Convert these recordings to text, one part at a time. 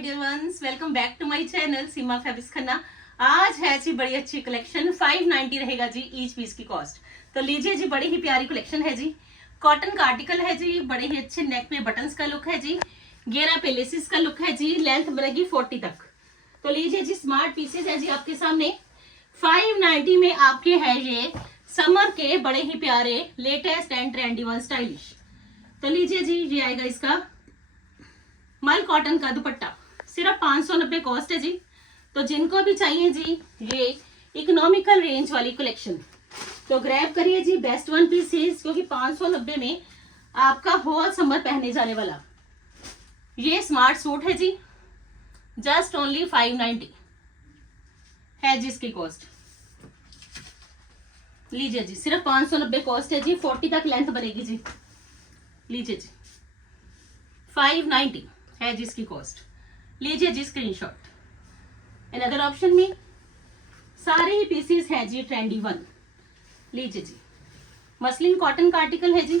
Dear ones, welcome back to my channel Seema fabrics Khanna. आज है जी बड़ी अच्छी कलेक्शन। 590 रहेगा जी ईच पीस की कॉस्ट। तो लीजिए जी, बड़ी ही प्यारी कलेक्शन है जी। कॉटन का आर्टिकल है जी, बड़े ही अच्छे नेक पे बटन्स का लुक है जी, घेरा पे लेसिस का लुक है जी, लेंथ बनेगी 40 तक। तो लीजिए जी, स्मार्ट पीसेस है जी आपके सामने। 590 में आपके है ये समर के बड़े ही प्यारे latest and trendy one stylish. तो लीजिए जी, ये आएगा इसका मल कॉटन का दुपट्टा, सिर्फ 590 कॉस्ट है जी। तो जिनको भी चाहिए जी ये इकोनॉमिकल रेंज वाली कलेक्शन, तो ग्रैब करिए जी बेस्ट वन पीसेस, क्योंकि 590 में आपका होल समर पहने जाने वाला ये स्मार्ट सूट है जी। जस्ट ओनली 590 है जी इसकी कॉस्ट। लीजिए जी, सिर्फ 590 कॉस्ट है जी। 40 तक लेंथ बनेगी जी। लीजिए जी, 590 है जी इसकी कॉस्ट। लीजिए जी स्क्रीनशॉट। अनदर ऑप्शन में सारे ही पीसेस है जी ट्रेंडी वन। लीजिए जी, मसलिन कॉटन का आर्टिकल है जी,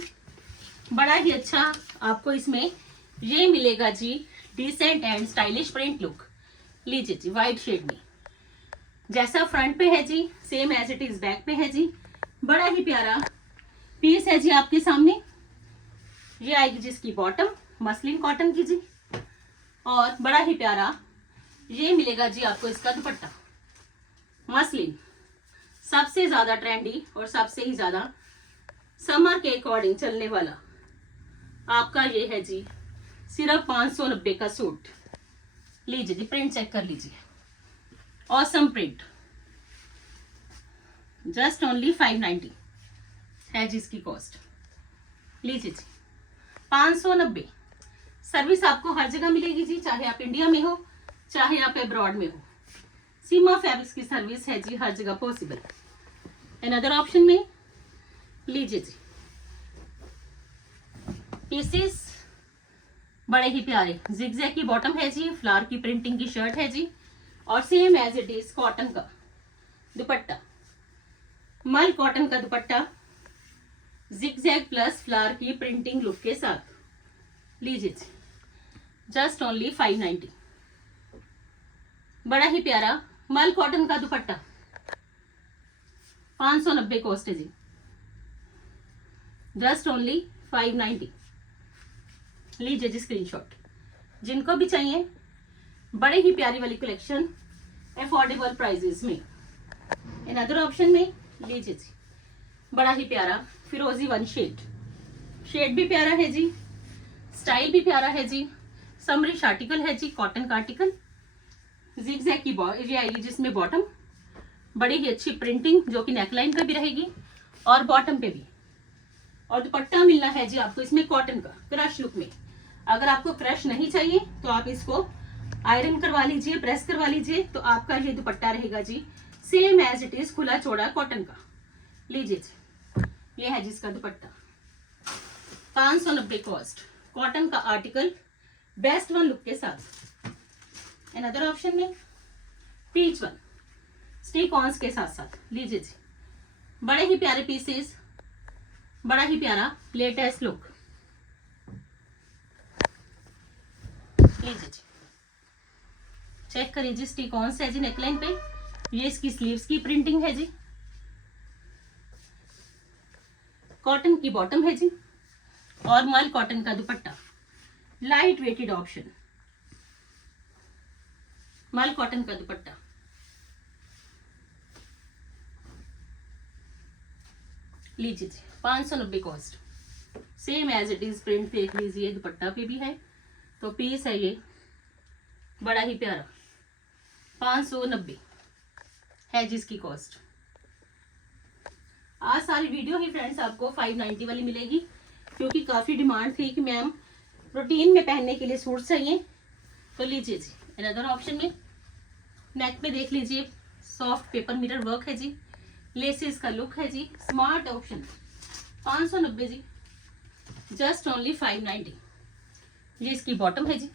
बड़ा ही अच्छा आपको इसमें ये मिलेगा जी decent and stylish print look. लीजिए जी, व्हाइट शेड में जैसा फ्रंट पे है जी same as it is back पे है जी। बड़ा ही प्यारा पीस है जी आपके सामने। ये आएगी जी इसकी बॉटम, मसलिन कॉटन की जी, और बड़ा ही प्यारा ये मिलेगा जी आपको इसका दुपट्टा। मसलिन सबसे ज्यादा ट्रेंडी और सबसे ही ज्यादा समर के अकॉर्डिंग चलने वाला आपका ये है जी सिर्फ 590 का सूट। लीजिए जी, प्रिंट चेक कर लीजिए, ऑसम प्रिंट। जस्ट ओनली 590 है जी इसकी कॉस्ट। लीजिए जी, 590। सर्विस आपको हर जगह मिलेगी जी, चाहे आप इंडिया में हो चाहे आप अब्रॉड में हो। सीमा फैब्रिक्स की सर्विस है जी हर जगह पॉसिबल। अनदर ऑप्शन में लीजिए जी, पीसेस बड़े ही प्यारे जिगजैग की बॉटम है जी, फ्लावर की प्रिंटिंग की शर्ट है जी, और same as it is cotton का दुपट्टा, मल कॉटन का दुपट्टा जिगजैग प्लस फ्लावर की प्रिंटिंग लुक के साथ। लीजिए जी, जस्ट ओनली 590। बड़ा ही प्यारा मल कॉटन का दुपट्टा, 590 कॉस्ट है जी। Just only 590। लीजिए जी स्क्रीनशॉट। जिनको भी चाहिए बड़े ही प्यारी वाली कलेक्शन अफोर्डेबल प्राइजेस में। इन अदर ऑप्शन में लीजिए जी, बड़ा ही प्यारा फिरोजी वन शेड भी प्यारा है जी, स्टाइल भी प्यारा है जी। समरिश आर्टिकल है जी, कॉटन का आर्टिकल, जिगजैग की ये आएगी जिसमें बॉटम बड़ी ही अच्छी प्रिंटिंग जो कि नेकलाइन पे भी रहेगी और बॉटम पे भी, और दुपट्टा मिलना है जी आपको इसमें कॉटन का क्रश लुक में। अगर आपको क्रश नहीं चाहिए तो आप इसको आयरन करवा लीजिए, प्रेस करवा लीजिए, तो आपका ये दुपट्टा रहेगा जी सेम एज इट इज खुला चौड़ा कॉटन का। लीजिए जी, ये है जिसका दुपट्टा, 590 कॉस्ट, कॉटन का आर्टिकल बेस्ट वन लुक के साथ। अनदर ऑप्शन में पीच वन स्टिक ऑन्स के साथ साथ। लीजिए जी, बड़े ही प्यारे पीसेस, बड़ा ही प्यारा लेटेस्ट लुक। लीजिए जी, चेक करिए जी, स्टिक ऑन्स है जी नेकलाइन पे। ये इसकी स्लीव्स की प्रिंटिंग है जी, कॉटन की बॉटम है जी, और मल कॉटन का dupatta, light weighted option, mul cotton का दुपट्टा। लीजिए जी, 590 cost, same as it is print देख लीजिए, दुपट्टा पे भी है। तो पीस है ये बड़ा ही प्यारा, 590 है जिसकी कॉस्ट। आज सारी वीडियो ही फ्रेंड्स आपको 590 वाली मिलेगी, क्योंकि काफी डिमांड थी कि मैम रूटीन में पहनने के लिए सूट चाहिए। तो लीजिए जी, अनदर ऑप्शन में नेक पे देख लीजिए, सॉफ्ट पेपर मिरर वर्क है जी, लेसेस का लुक है जी, स्मार्ट ऑप्शन, 590 जी। Just only 590। ये इसकी बॉटम है जी।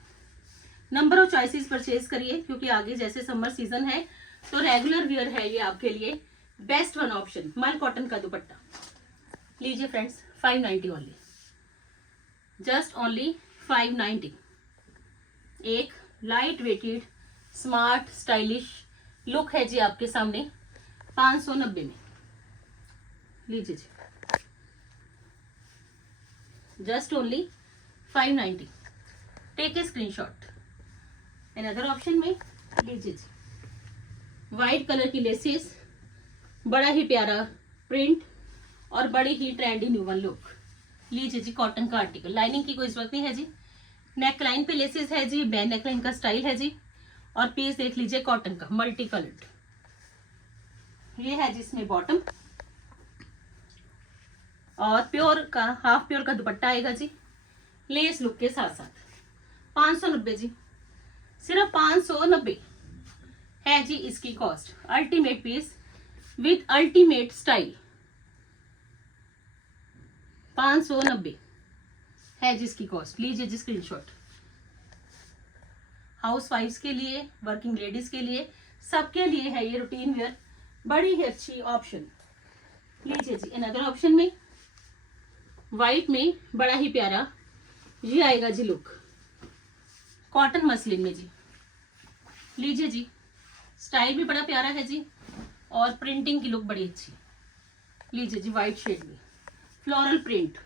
नंबर ऑफ चॉइसेस परचेज करिए, क्योंकि आगे जैसे समर सीजन है तो रेगुलर वियर है ये आपके लिए best one option, mul cotton का दुपट्टा। लीजिए फ्रेंड्स, 590 ओनली, जस्ट ओनली 590। एक light weighted smart stylish look है जी आपके सामने 590 में। लीजिए जी, just only 590। Take a screenshot. Another option में लीजिए जी, वाइट कलर की लेसेस, बड़ा ही प्यारा प्रिंट और बड़ी ही ट्रेंडी न्यू वन लुक। लीजिए जी, कॉटन का आर्टिकल, लाइनिंग की कोई जरूरत नहीं है जी। नेक लाइन पे लेसेस है जी, बैन नेक लाइन का स्टाइल है जी। और पीस देख लीजिए कॉटन का मल्टी कलर्ड। ये है जिसमें बॉटम और प्योर का हाफ प्योर का दुपट्टा आएगा जी, लेस लुक के साथ साथ। 590 जी, सिर्फ 590 है जी इसकी cost. Ultimate piece with ultimate style 590 है जिसकी कॉस्ट। लीजिए जी स्क्रीनशॉट। हाउस वाइफ्स के लिए, वर्किंग लेडीज के लिए, सबके लिए है ये रूटीन वेयर, बड़ी ही अच्छी ऑप्शन। लीजिए जी, अनदर ऑप्शन में वाइट में बड़ा ही प्यारा ये आएगा जी लुक, कॉटन मसलिन में जी। लीजिए जी, स्टाइल भी बड़ा प्यारा है जी और प्रिंटिंग की लुक बड़ी अच्छी। लीजिए जी, वाइट शेड में फ्लोरल प्रिंट।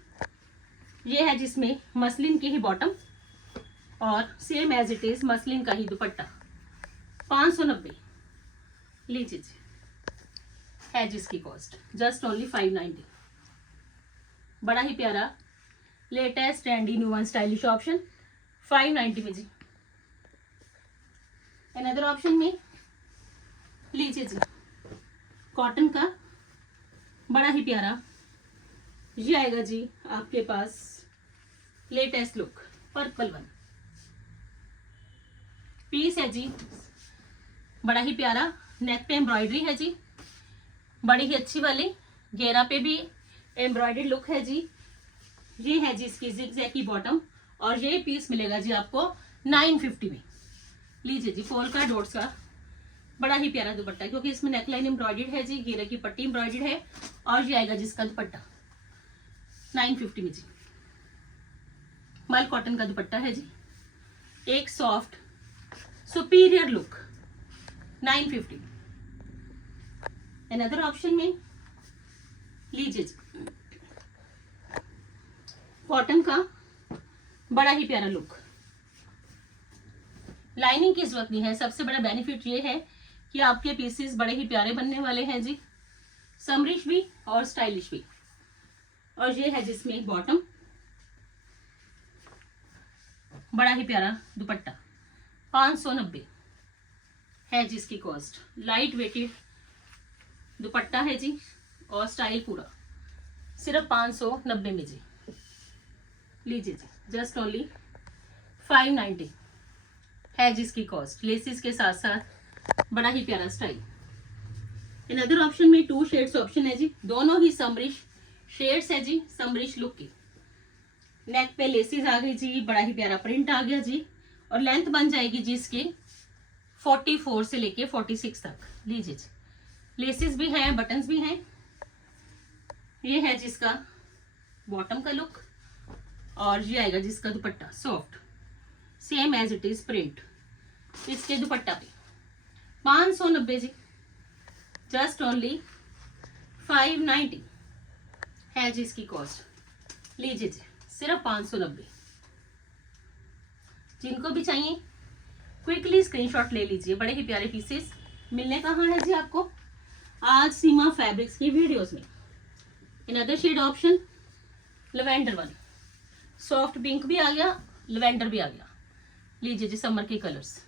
ये है जिसमें मसलिन की ही बॉटम और same as it is muslin का ही दुपट्टा। 590। लीजिए जी, है जिसकी कॉस्ट जस्ट ओनली 590। बड़ा ही प्यारा latest trendy new one stylish option 590 में जी। अनदर ऑप्शन में लीजिए जी, कॉटन का बड़ा ही प्यारा ये आएगा जी आपके पास latest look, purple one piece है जी, बड़ा ही प्यारा। नेक पे एम्ब्रॉयडरी है जी, बड़ी ही अच्छी वाली। घेरा पे भी एम्ब्रॉयडरी लुक है जी। ये है जी इसकी जिगजैग की बॉटम और ये पीस मिलेगा जी आपको 950 में। लीजिए जी, फोल का डॉट्स का बड़ा ही प्यारा दुपट्टा, क्योंकि इसमें नेकलाइन एम्ब्रॉयडर्ड है जी, घेरे की पट्टी एम्ब्रॉयडर्ड है और ये आएगा जिसका दुपट्टा 950 में जी। मल कॉटन का दुपट्टा है जी, एक soft superior look 950। Another option में लीजिए जी, कॉटन का बड़ा ही प्यारा लुक, लाइनिंग की जरूरत नहीं है। सबसे बड़ा बेनिफिट ये है कि आपके पीसेस बड़े ही प्यारे बनने वाले हैं जी, समरिश भी और स्टाइलिश भी। और ये है जिसमें बॉटम, बड़ा ही प्यारा दुपट्टा 590 है जिसकी कॉस्ट। लाइट वेटेड दुपट्टा है जी और स्टाइल पूरा सिर्फ 590 में जी। लीजिए जी, जस्ट ओनली 590 है जिसकी कॉस्ट, लेसिस के साथ साथ बड़ा ही प्यारा स्टाइल। इन अदर ऑप्शन में 2 शेड्स ऑप्शन है जी, दोनों ही समरिश शेड्स है जी, समरिश लुक की। नेक पे लेसिस आ गई जी, बड़ा ही प्यारा प्रिंट आ गया जी और लेंथ बन जाएगी जी इसकी 44 से लेके 46 तक। लीजिए जी, लेसिस भी हैं, बटन्स भी हैं। ये है जिसका बॉटम का लुक और ये आएगा जिसका dupatta soft, same as it is print इसके दुपट्टा पे 590 जी, जस्ट ओनली 590 है जी इसकी कॉस्ट। लीजिए जी, सिर्फ 590। जिनको भी चाहिए क्विकली स्क्रीनशॉट ले लीजिए। बड़े ही प्यारे पीसेस मिलने कहाँ है जी आपको, आज सीमा फैब्रिक्स की वीडियोस में। In other shade option lavender one, soft pink भी आ गया, लेवेंडर भी आ गया। लीजिए जी, समर के colours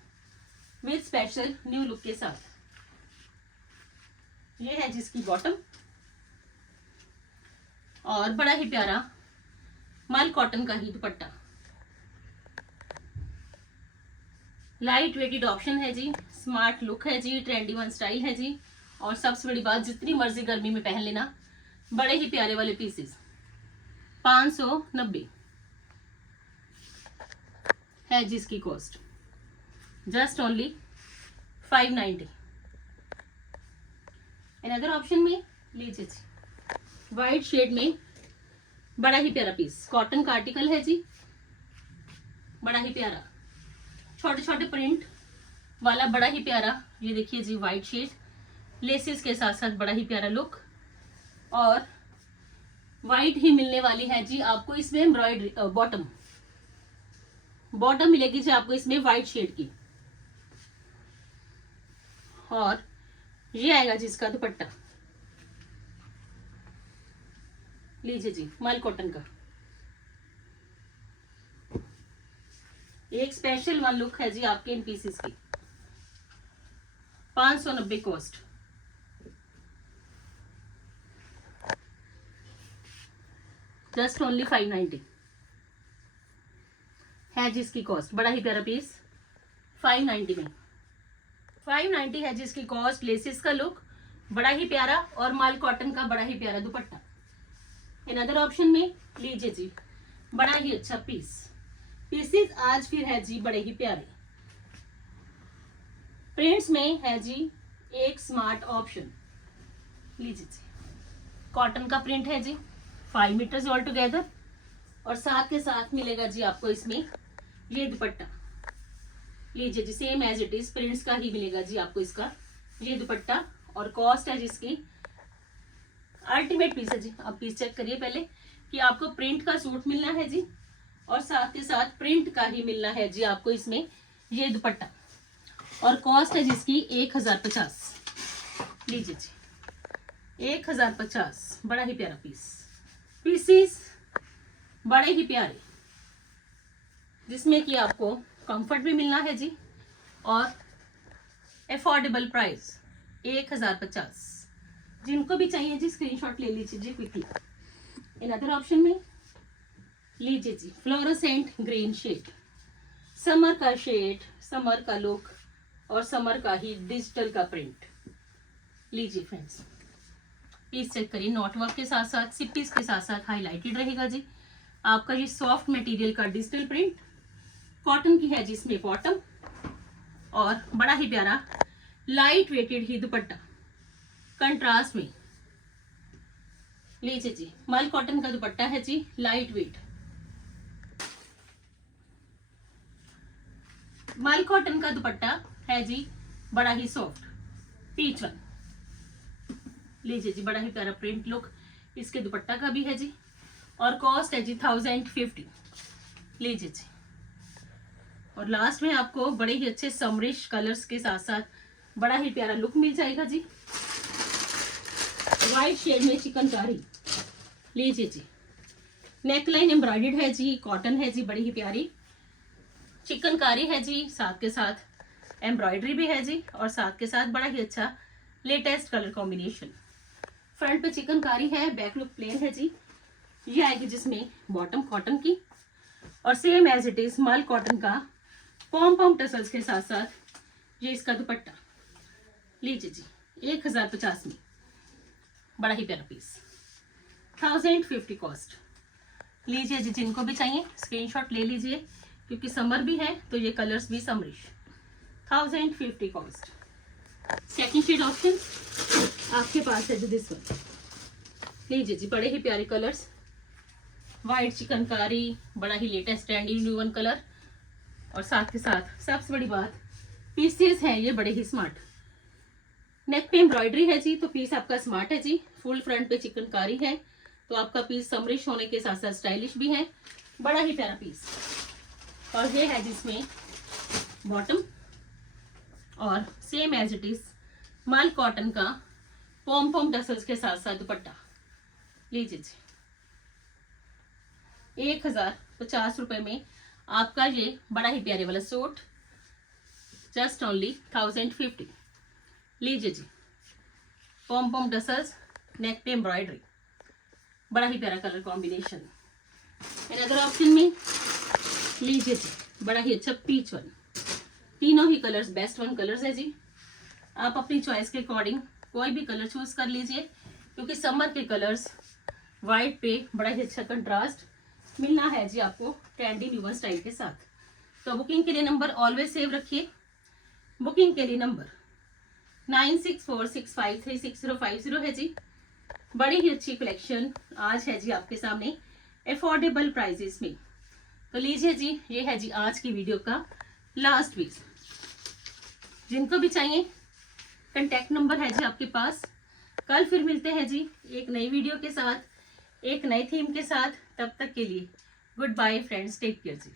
with special new look के साथ। ये है जिसकी बॉटम और बड़ा ही प्यारा मल कॉटन का ही दुपट्टा। लाइट वेटेड ऑप्शन है जी, स्मार्ट लुक है जी, ट्रेंडी वन स्टाइल है जी। और सबसे बड़ी बात, जितनी मर्जी गर्मी में पहन लेना, बड़े ही प्यारे वाले पीसेस 590 है जिसकी cost, just only 590। Another option में लीजिए जी, वाइट शेड में बड़ा ही प्यारा पीस, कॉटन का आर्टिकल है जी, बड़ा ही प्यारा छोटे छोटे प्रिंट वाला बड़ा ही प्यारा, ये देखिए जी वाइट शेड, लेसेस के साथ साथ बड़ा ही प्यारा लुक, और वाइट ही मिलने वाली है जी आपको इसमें एम्ब्रॉयडरी। बॉटम मिलेगी जी आपको इसमें वाइट शेड की, और ये आएगा जी इसका दुपट्टा। लीजिए जी मल कॉटन का एक स्पेशल वन लुक है जी आपके इन पीसेस की। 590 कॉस्ट। जस्ट ओनली 590 है जी इसकी कॉस्ट। बड़ा ही प्यारा पीस 590 में। 590 है जी इसकी कॉस्ट। लेसिस का लुक बड़ा ही प्यारा, और माल कॉटन का बड़ा ही प्यारा दुपट्टा। इन अदर ऑप्शन में लीजिए जी बड़ा ही अच्छा पीसेस आज फिर है जी बड़े ही प्यारे। प्रिंट्स में है जी एक स्मार्ट ऑप्शन। लीजिए जी कॉटन का प्रिंट है जी 5 मीटर्स ऑल टुगेदर, और साथ के साथ मिलेगा जी आपको इसमें ये दुपट्टा। लीजिए जी same as it is prints का ही मिलेगा जी आपको इसका ये दुपट्टा, और कॉस्ट है जिसकी अल्टीमेट पीस है जी। आप पीस चेक करिए पहले कि आपको प्रिंट का सूट मिलना है जी, और साथ के साथ प्रिंट का ही मिलना है जी आपको इसमें ये दुपट्टा, और कॉस्ट है जिसकी 1050। लीजिए जी 1050। बड़ा ही प्यारा पीसेस बड़े ही प्यारे, जिसमें कि आपको कंफर्ट भी मिलना है जी, और अफोर्डेबल प्राइस 1050। जिनको भी चाहिए जी स्क्रीनशॉट ले लीजिए जी क्विकली। इन अदर ऑप्शन में लीजिए जी फ्लोरोसेंट ग्रीन शेड, समर का शेड, समर का लुक, और समर का ही डिजिटल का प्रिंट। लीजिए फ्रेंड्स पीस चेक करिए, नॉट वर्क के साथ साथ सिप्पीज के साथ साथ हाईलाइटेड रहेगा जी आपका ये सॉफ्ट मटेरियल का डिजिटल प्रिंट। कॉटन की है जी इसमें बॉटम, और बड़ा ही प्यारा लाइट वेटेड ही दुपट्टा कंट्रास्ट में। लीजिए जी मल कॉटन का दुपट्टा है जी लाइट वेट। मल कॉटन का दुपट्टा है जी बड़ा ही सॉफ्ट पीच वन। लीजिए जी बड़ा ही प्यारा प्रिंट लुक इसके दुपट्टा का भी है जी, और कॉस्ट है जी 1050। लीजिए जी, और लास्ट में आपको बड़े ही अच्छे समरिश कलर्स के साथ साथ बड़ा ही प्यारा लुक मिल जाएगा जी वाइट शेड में चिकनकारी। लीजिए जी नेकलाइन एम्ब्रॉयडर्ड है जी, कॉटन है जी बड़ी ही प्यारी, चिकनकारी है जी, साथ के साथ एम्ब्रॉयडरी भी है जी, और साथ के साथ बड़ा ही अच्छा लेटेस्ट कलर कॉम्बिनेशन। फ्रंट पे चिकनकारी है, बैक लुक प्लेन है जी। ये आएगी जिसमें बॉटम कॉटन की, और सेम एज इट इज मल कॉटन का पॉम पॉम टसल्स के साथ साथ ये इसका दुपट्टा। लीजिए जी 1050 में बड़ा ही प्यारा पीस, 1050 कॉस्ट। लीजिए जी जिनको भी चाहिए स्क्रीनशॉट ले लीजिए, क्योंकि समर भी है तो ये कलर्स भी summerish. 1050 cost. Second shade option आपके पास है जो दिस वन। लीजिए जी बड़े ही प्यारे कलर्स, वाइट चिकनकारी, बड़ा ही latest trendy new one colour, और साथ के साथ सबसे बड़ी बात पीसेस हैं ये बड़े ही स्मार्ट। नेक पे एम्ब्रॉयडरी है जी, तो पीस आपका स्मार्ट है जी। फुल फ्रंट पे चिकनकारी है, तो आपका पीस समरिश होने के साथ साथ स्टाइलिश भी है। बड़ा ही प्यारा पीस, और ये है जिसमें बॉटम, और सेम एज इट इज मल कॉटन का पॉम पॉम टसल्स के साथ साथ दुपट्टा। लीजिए जी 1050 रुपए में आपका ये बड़ा ही प्यारे वाला सूट, जस्ट ओनली 1050। लीजिए जी पॉम पॉम टसल्स, नेक पे एम्ब्रॉयडरी, बड़ा ही प्यारा colour combination. In other option में लीजिए जी बड़ा ही अच्छा पीच वन। तीनों ही कलर्स बेस्ट वन कलर्स है जी। आप अपनी चॉइस के अकॉर्डिंग कोई भी कलर चूज कर लीजिए, क्योंकि समर के कलर्स वाइट पे बड़ा ही अच्छा कंट्रास्ट मिलना है जी आपको ट्रेंडी न्यूवर स्टाइल के साथ। तो बुकिंग के लिए नंबर ऑलवेज सेव रखिए। बुकिंग के लिए नंबर 9646536050 है जी। बड़ी ही अच्छी कलेक्शन आज है जी आपके सामने अफोर्डेबल प्राइजेस में। तो लीजिए जी ये है जी आज की वीडियो का लास्ट पीस। जिनको भी चाहिए कंटेक्ट नंबर है जी आपके पास। कल फिर मिलते हैं जी एक नई वीडियो के साथ, एक नई थीम के साथ। तब तक के लिए good bye friends, take care जी।